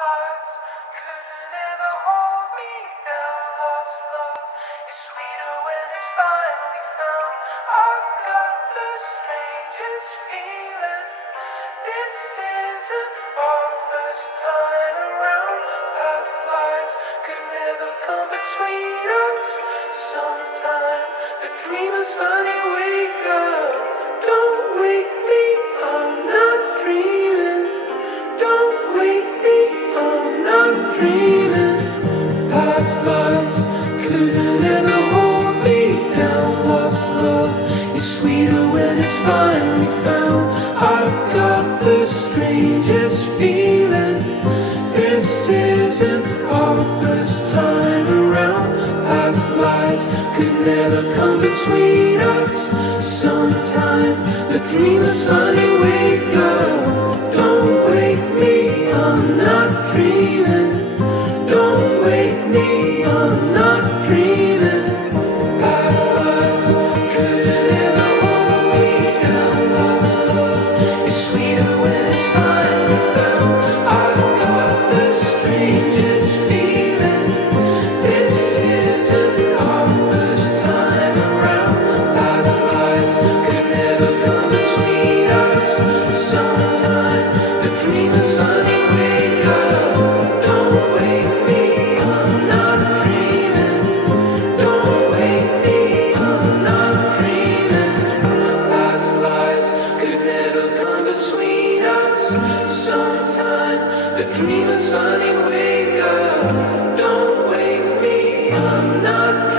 lies couldn't ever hold me down. Lost love is sweeter when it's finally found. I've got the strangest feeling. This isn't our first time around. Past lives could never come between us. Sometime the dreamers finally wake up. Don't wake me, I'm not dreaming. Don't wake me, I'm not dreaming. Past lives couldn't ever hold me down. Lost love is sweeter when it's finally found. I've got the strangest feeling. This isn't our first time around. Past lives could never come between us. Sometimes the dreamers finally wake up. Don't wake me, I'm not dreaming. Don't wake me, I'm not dreaming. Past lives couldn't ever hold me down. Lost love is sweeter when it's finally found. I've got the strangest feeling. This isn't our first time around. Past lives could never come between us. Sometime the dreamers finally wake up. Don't wake me, I'm not dreaming. Don't wake me, I'm not dreaming. Past lives could never come between us. Sometime the dreamers finally wake up. Don't wake me, I'm not